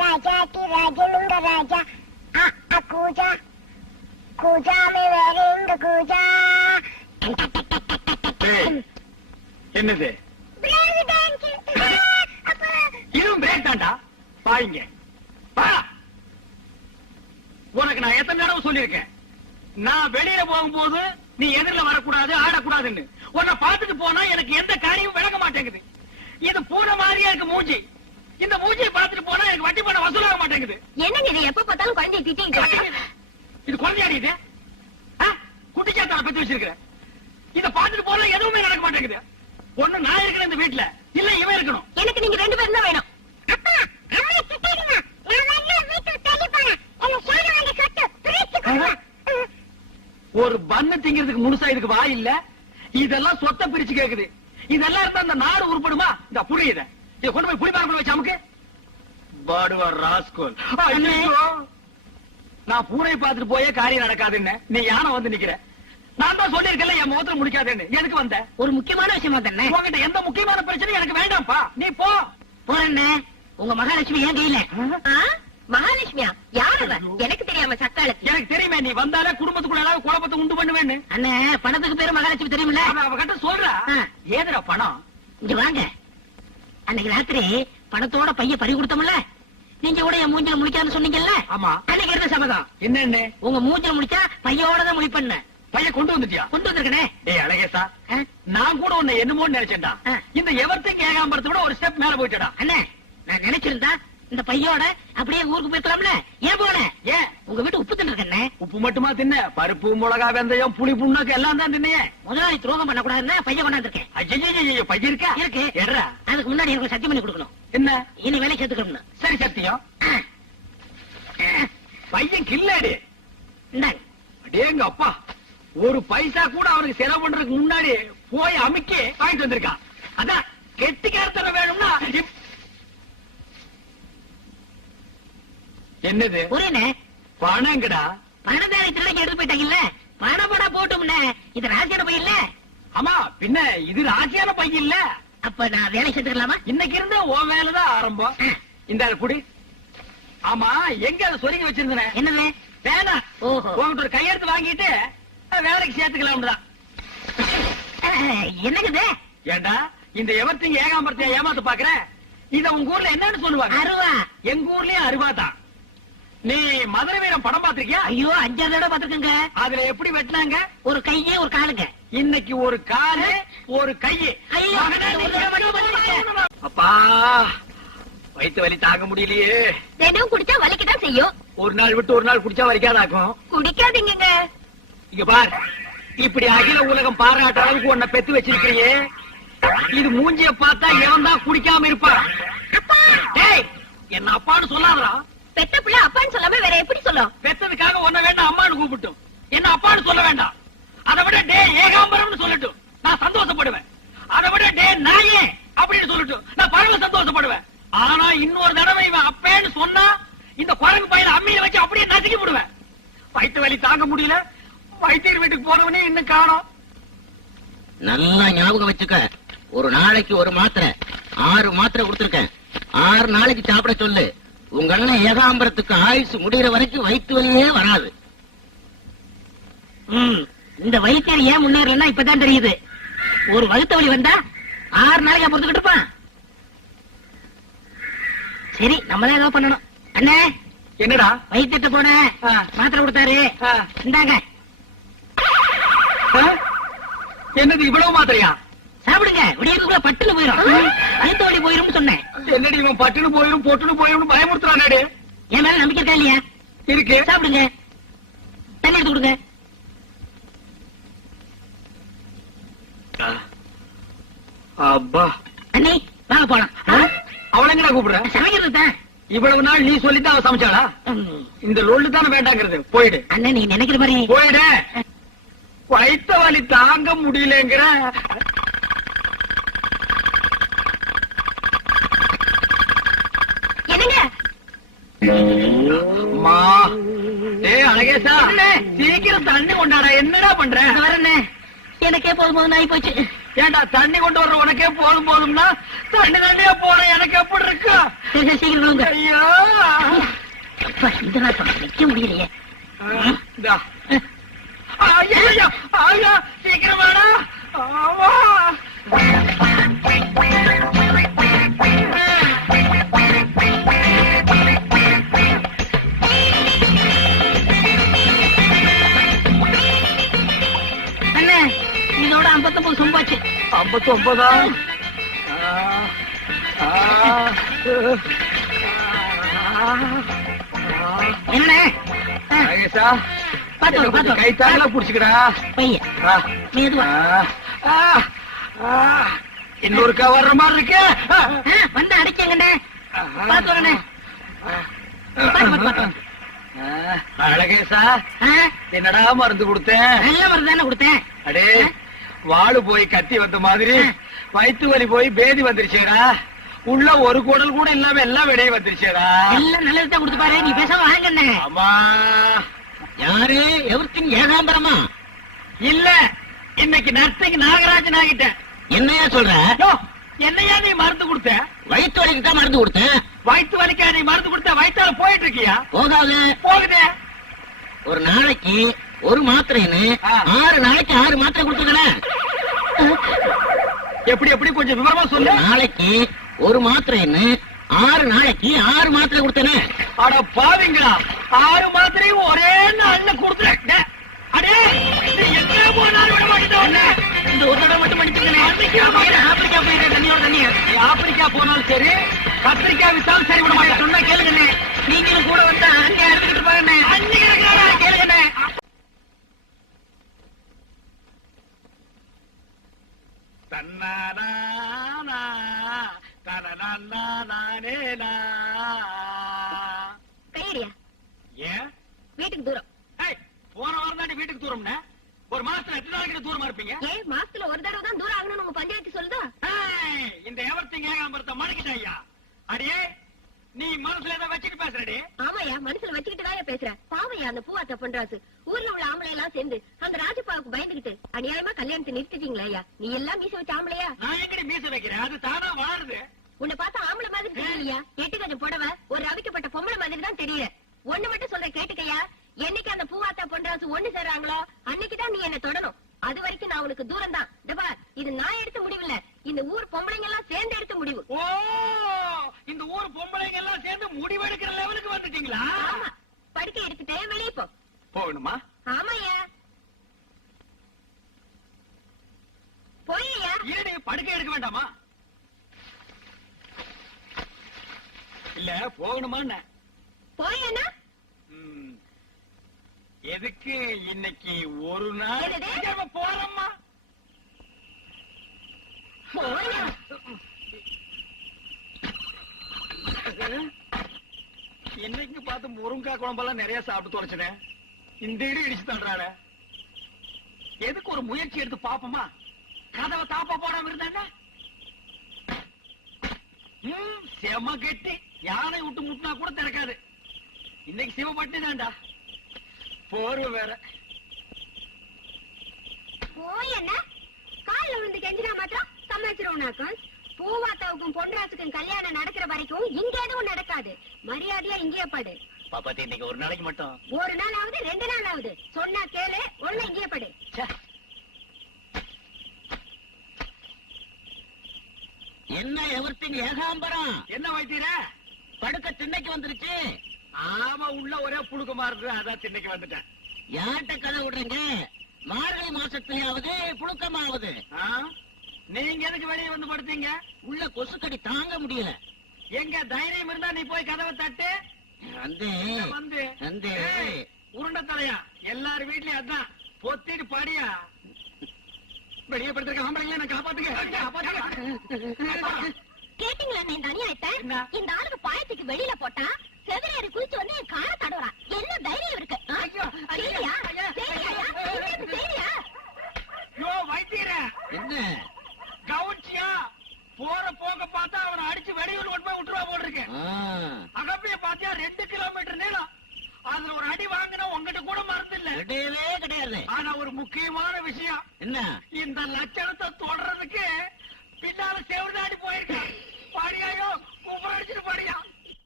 ராஜாக்கு ராஜலுங்க ராஜா கூஜா கூஜாமே வேற எங்க கூஜா என்னது இதுவும் பிரேக் தாண்டா பாருங்க பா உனக்கு நான் எத்தனை தடவை சொல்லியிருக்கேன் நான் வெளியில போகும்போது நீ எதிரில் வரக்கூடாது ஆடக்கூடாதுன்னு உன்னை பார்த்துட்டு போனா எனக்கு எந்த காரியமும் விளங்க மாட்டேங்குது இது பூனை மாதிரியா இருக்கு மூஞ்சி இந்த மூஞ்சியை பார்த்துட்டு போனா எனக்கு வட்டி பணம் வசூலாக மாட்டேங்குது என்னங்க இது எப்ப பார்த்தாலும் குழந்தைய திட்டிங்க இது குழந்தையாடி இது குட்டிச்சாத்தான பத்தி வச்சிருக்கிறேன் இத பாத்துட்டு போனா எதுவுமே நடக்க மாட்டேங்குது ஒண்ணு நான் இருக்கிறேன் இந்த வீட்டுல இல்ல இவன் இருக்கணும் எனக்கு நீங்க ரெண்டு பேரும் தான் வேணும் ஒரு பண்ணு திங்கிறதுக்கு முழுசா இதுக்கு வாய் இல்ல இதெல்லாம் சொத்தை பிரிச்சு கேக்குது இதெல்லாம் இருந்தா அந்த நாடு உருப்படுமா இந்த புரியுது இதை கொண்டு போய் புளிப்பாரம் வச்சு அமுக்கு பாடுவார் ராஸ்கோல் நான் பூனை பார்த்துட்டு போயே காரியம் நடக்காதுன்னு நீ யானை வந்து நிக்கிற நான் தான் சொல்லியிருக்கல என் முகத்துல முடிக்காதுன்னு எனக்கு வந்த ஒரு முக்கியமான விஷயமா தானே உங்ககிட்ட எந்த முக்கியமான பிரச்சனையும் எனக்கு வேண்டாம்ப்பா நீ போ போறேன் உங்க மகாலட்சுமி ஏன் கையில மகாலட்சுமியா யார் எனக்கு தெரியாம சக்கால எனக்கு தெரியுமே நீ வந்தாலே குடும்பத்துக்குள்ள ஏதாவது குழப்பத்தை உண்டு பண்ணுவேன்னு அண்ணே பணத்துக்கு பேரு மகாலட்சுமி தெரியுமில்ல அவ கிட்ட சொல்ற ஏதுடா பணம் இங்க வாங்க அன்னைக்கு ராத்திரி பணத்தோட பைய பறி கொடுத்தோம்ல நீங்க கூட என் மூஞ்சல முடிக்காதுன்னு சொன்னீங்கல்ல ஆமா அன்னைக்கு என்னன்னு உங்க மூஞ்சில முடிச்சா பையோட தான் முடிப்பண்ண பையன் கொண்டு வந்துட்டியா கொண்டு வந்திருக்கனே டேய் அழகேசா நான் கூட உன்னை என்னமோ நினைச்சேன்டா இந்த எவர்த்தையும் ஏகாம்பரத்தை கூட ஒரு ஸ்டெப் மேல போயிட்டா அண்ணே நான் நினைச்சிருந்தா இந்த பையோட அப்படியே ஊருக்கு போய்க்கலாம்ல ஏன் போன ஏன் உங்க வீட்டு உப்பு தின்னு உப்பு மட்டுமா தின்ன பருப்பு மிளகா வெந்தயம் புளி புண்ணாக்கு எல்லாம் தான் தின்னையே முதலாளி துரோகம் பண்ண கூடாதுன்னா பையன் கொண்டாந்துருக்கேன் அஜய் பையன் இருக்கா இருக்கு எடுறா அதுக்கு முன்னாடி எனக்கு சத்தியம் பண்ணி கொடுக்கணும் என்ன இனி வேலை சேர்த்துக்கணும் சரி சத்தியம் பையன் கில்லாடு இந்தாங்க அடேங்க அப்பா ஒரு பைசா கூட அவனுக்கு செலவு பண்றதுக்கு முன்னாடி போய் அமைக்க வாங்கிட்டு வந்திருக்கான் அதான் கெட்டிக்காரத்தனை வேணும்னா என்னது புரியல பணங்கடா பணம் வேலை திருடங்க எடுத்து போயிட்டாங்கல்ல பணம் படம் போட்டோம்ல இது ராசியான பையன் இல்ல ஆமா பின்ன இது ராசியான பையன் இல்ல அப்ப நான் வேலை செஞ்சுக்கலாமா இன்னைக்கு இருந்து உன் வேலைதான் ஆரம்பம் இந்த குடி ஆமா எங்க அதை சொருங்கி வச்சிருந்தேன் என்னது வேணாம் உங்ககிட்ட ஒரு கையெழுத்து வாங்கிட்டு வேலைக்கு சேர்த்துக்கலாம் என்னக்குது ஏண்டா இந்த எவர்த்தையும் ஏகாம்பரத்தையும் ஏமாத்து பாக்குற இத உங்க ஊர்ல என்னன்னு சொல்லுவாங்க அருவா எங்க ஊர்லயும் அருவா தான் நீ மதுரை வீரம் படம் பாத்திருக்கியா ஐயோ அஞ்சாறு தடவை பாத்திருக்கங்க அதுல எப்படி வெட்டினாங்க ஒரு கையே ஒரு காலுங்க இன்னைக்கு ஒரு காலு ஒரு கையே அப்பா வயிற்று வலி தாங்க முடியலையே தினம் குடிச்சா வலிக்குதான் செய்யும் ஒரு நாள் விட்டு ஒரு நாள் குடிச்சா வலிக்காதாக்கும் குடிக்காதீங்க இங்க பார் இப்படி அகில உலகம் பாராட்ட அளவுக்கு உன்னை பெத்து வச்சிருக்கிறியே இது மூஞ்சிய பார்த்தா இவன் தான் குடிக்காம இருப்பான் என்ன அப்பான்னு சொல்லாதரா பெத்த பிள்ளை அப்பான்னு சொல்லாம வேற எப்படி சொல்லும் பெத்ததுக்காக ஒன்ன வேண்டாம் அம்மான்னு கூப்பிட்டும் என்ன அப்பான்னு சொல்ல வேண்டாம் அதை விட டே ஏகாம்பரம்னு சொல்லட்டும் நான் சந்தோஷப்படுவேன் அதை விட டே நாயே அப்படின்னு சொல்லட்டும் நான் பரவ சந்தோஷப்படுவேன் ஆனா இன்னொரு தடவை இவன் அப்பேன்னு சொன்னா இந்த குழம்பு பையன் அம்மியில வச்சு அப்படியே நசுக்கி விடுவேன் வயிற்று வலி தாங்க முடியல வைத்தியர் வீட்டுக்கு போனவனே இன்னும் காணும் நல்லா ஞாபகம் வச்சுக்க ஒரு நாளைக்கு ஒரு மாத்திரை ஆறு மாத்திரை கொடுத்துருக்கேன் ஆறு நாளைக்கு சாப்பிட சொல்லு உங்க ஏகாம்பரத்துக்கு ஆயுசு முடிகிற வரைக்கும் வைத்து வலியே வராது இந்த வயிற்று ஏன் முன்னேறலன்னா இப்பதான் தெரியுது ஒரு வகுத்த வழி வந்தா ஆறு நாளைக்கு பொறுத்துக்கிட்டு சரி நம்ம தான் ஏதோ பண்ணணும் அண்ணே என்னடா வயிற்றுட்டு போன மாத்திரை கொடுத்தாரு இந்தாங்க என்னது இவ்வளவு மாத்திரையா சாப்பிடுங்க விடியதுக்குள்ள பட்டுன்னு போயிடும் அடுத்தோடி போயிரும் சொன்னேன் என்னடி இவன் பட்டுன்னு போயிரும் பொட்டுன்னு போயிரும் பயமுறுத்துறானே என் மேல நம்பிக்கை இல்லையா இருக்கு சாப்பிடுங்க தண்ணி கொடுங்க அப்பா அண்ணே வாங்க போலாம் அவளை என்ன கூப்பிடுற சமைக்கிறது இவ்வளவு நாள் நீ சொல்லித்தான் அவ சமைச்சாளா இந்த ரோல் தானே வேண்டாங்கிறது போயிடு அண்ணன் நீ நினைக்கிற மாதிரி போயிடு வயிற்ற வலி தாங்க முடியலங்கிற கேட்டா சீக்கிரம் தண்ணி கொண்டாடா என்னடா பண்ற எனக்கே போதும் போதும் ஆகி போச்சு ஏண்டா தண்ணி கொண்டு வர்ற உனக்கே போதும் போதும்னா தண்ணி தண்ணியா போறேன் எனக்கு எப்படி இருக்கா சீக்கிரம் ஐயோ வைக்க முடியலையே சீக்கிரம் வேணா ஆமா ஐம்பது சம்பாச்சு ஐம்பத்தி ஒன்பதா என்னண்ணே இன்னொருக்கா வர்ற மாதிரி இருக்கு வந்து அடைக்கங்கண்ணே பாத்துங்கண்ணே அழகேசா என்னடா மருந்து கொடுத்தேன் நல்ல மருந்து தானே கொடுத்தேன் அடே வாழு போய் கத்தி வந்த மாதிரி வயிற்று வலி போய் பேதி வந்துருச்சேடா உள்ள ஒரு குடல் கூட இல்லாம எல்லாம் வெளியே வந்துருச்சேடா எல்லாம் நல்லதுதான் கொடுத்து பாரு நீ பேச வாங்கண்ணே யாரு எவர்த்தின் ஏகாம்பரமா இல்ல இன்னைக்கு நர்த்தங்க நாகராஜன் ஆகிட்ட என்னையா சொல்ற என்னையா நீ மருந்து கொடுத்த வயிற்று வலிக்கு தான் மருந்து கொடுத்த வயிற்று வலிக்கா நீ மருந்து கொடுத்த வயிற்றால போயிட்டு இருக்கியா போகாது போகுது ஒரு நாளைக்கு ஒரு மாத்திரைன்னு ஆறு நாளைக்கு ஆறு மாத்திரை கொடுத்துருக்கேன் எப்படி எப்படி கொஞ்சம் விவரமா சொல்லு நாளைக்கு ஒரு மாத்திரை என்ன ஆறு நாளைக்கு ஆறு மாத்திரை கொடுத்தேனே அட பாவிங்களா ஆறு மாத்திரையும் ஒரே நாள்ல கொடுத்துட்டேன் அடே இது எத்தனையோ நாள் விட மாட்டேன் இந்த ஒரு தடவை மட்டும் பண்ணிட்டு ஆப்பிரிக்கா போயிடு ஆப்பிரிக்கா போயிடு தண்ணியோட தண்ணி ஆப்பிரிக்கா போனாலும் சரி கத்திரிக்கா விசாலும் சரி விட மாட்டேன் சொன்னா கேளுங்கண்ணே நீங்களும் கூட வந்தா அங்க இறந்துட்டு பாருண்ணே அங்கே தன்னானா தனநானா நானேனா வீட்டுக்கு தூரம் போன வாரம் தாண்டி வீட்டுக்கு தூரம்னா ஒரு மாசத்துல எத்தனை நாளைக்கு தூரமா இருப்பீங்க ஏன் மாசத்துல ஒரு தடவை தான் தூரம் ஆகணும்னு உங்க பஞ்சாயத்து சொல்லுதா இந்த எவர்த்திங்க அமிர்த ஐயா அடியே நீ மனசுல ஏதோ வச்சுட்டு பேசுறடி ஆமாயா மனசுல வச்சுக்கிட்டு தான் பேசுற பாவையா அந்த பூவாத்த பண்றாசு ஊர்ல உள்ள ஆம்பளை எல்லாம் சேர்ந்து அந்த ராஜபாவுக்கு பயந்துகிட்டு அநியாயமா கல்யாணத்தை நிறுத்திட்டீங்களா ஐயா நீ எல்லாம் மீச வச்ச ஆம்பளையா நான் எங்கடி மீச வைக்கிறேன் அது தானா வாழுது உன்னை பார்த்தா ஆம்பளை மாதிரி தெரியலையா எட்டு கொஞ்சம் புடவ ஒரு அவிக்கப்பட்ட பொம்பளை மாதிரி தான் தெரியல ஒண்ணு மட்டும் சொல்ற கேட்டுக்கையா என்னைக்கு அந்த பூவாத்த பொன்ராசு ஒண்ணு சேர்றாங்களோ அன்னைக்குதான் நீ என்ன தொடணும் அது வரைக்கும் நான் உனக்கு தூரம் தான் போகணுமா ஆமாயா போய்யா ஏடி படுக்கை எடுக்க வேண்டாமா இல்ல போகணுமா என்ன எதுக்கு இன்னைக்கு ஒரு நாள் போறோம்மா இன்னைக்கு பார்த்து முருங்கா குழம்பெல்லாம் நிறைய சாப்பிட்டு தொலைச்சுனேன் இந்த இடி இடிச்சு தள்ளுறாரு எதுக்கு ஒரு முயற்சி எடுத்து பாப்போமா கதவை தாப்பா போடாம இருந்தாங்க செம கெட்டி யானை விட்டு முட்டினா கூட திறக்காது இன்னைக்கு சிவப்பட்டு தான்டா போர்வ வேற போய் என்ன காலில் விழுந்து கெஞ்சினா மாத்திரம் சமாளிச்சிருவோம் பூவாத்தாவுக்கும் பொன்ராசுக்கும் கல்யாணம் நடக்கிற வரைக்கும் இங்க எதுவும் நடக்காது மரியாதையா இங்கே படு பாப்பாத்தி இன்னைக்கு ஒரு நாளைக்கு மட்டும் ஒரு நாள் ஆகுது ரெண்டு நாள் ஆகுது சொன்னா கேளு ஒண்ணு இங்கே படு என்ன எவர்த்தின் ஏகாம்பரம் என்ன வைத்தீர படுக்க திண்ணைக்கு வந்துருச்சு ஆமா உள்ள ஒரே புழுக்கமா இருக்கு அதான் திண்ணைக்கு வந்துட்டேன் யார்கிட்ட கதை விடுறீங்க மார்கழி மாசத்திலேயாவது புழுக்கமாவது நீங்க எதுக்கு வெளியே வந்து படுத்தீங்க உள்ள கொசுக்கடி தாங்க முடியல எங்க தைரியம் இருந்தா நீ போய் கதவை தட்டு உருண்ட தலையா எல்லார் வீட்லயும் அதான் பொத்திட்டு பாடியா வெளியே படுத்திருக்க ஆம்பளைங்களா நான் காப்பாத்துங்க கேட்டீங்களா இந்த ஆளுக்கு பாயத்துக்கு வெளியில போட்டா செவிலியர் குளிச்சு வந்து என் கால என்ன தைரியம் இருக்கு சரியா சரியா சரியா என்ன போற போக பார்த்தா அவனை அடிச்சு வெளியூர் கொண்டு போய் விட்டுருவா போட்டிருக்கேன் அகப்பிய பாத்தியா ரெண்டு கிலோமீட்டர் நீளம் அதுல ஒரு அடி வாங்கினா உங்ககிட்ட கூட மரத்து இல்ல கிடையவே கிடையாது ஆனா ஒரு முக்கியமான விஷயம் என்ன இந்த லட்சணத்தை தொடர்றதுக்கு பின்னால செவிர்தாடி போயிருக்கேன் பாடியாயோ கும்பரடிச்சிட்டு பாடியா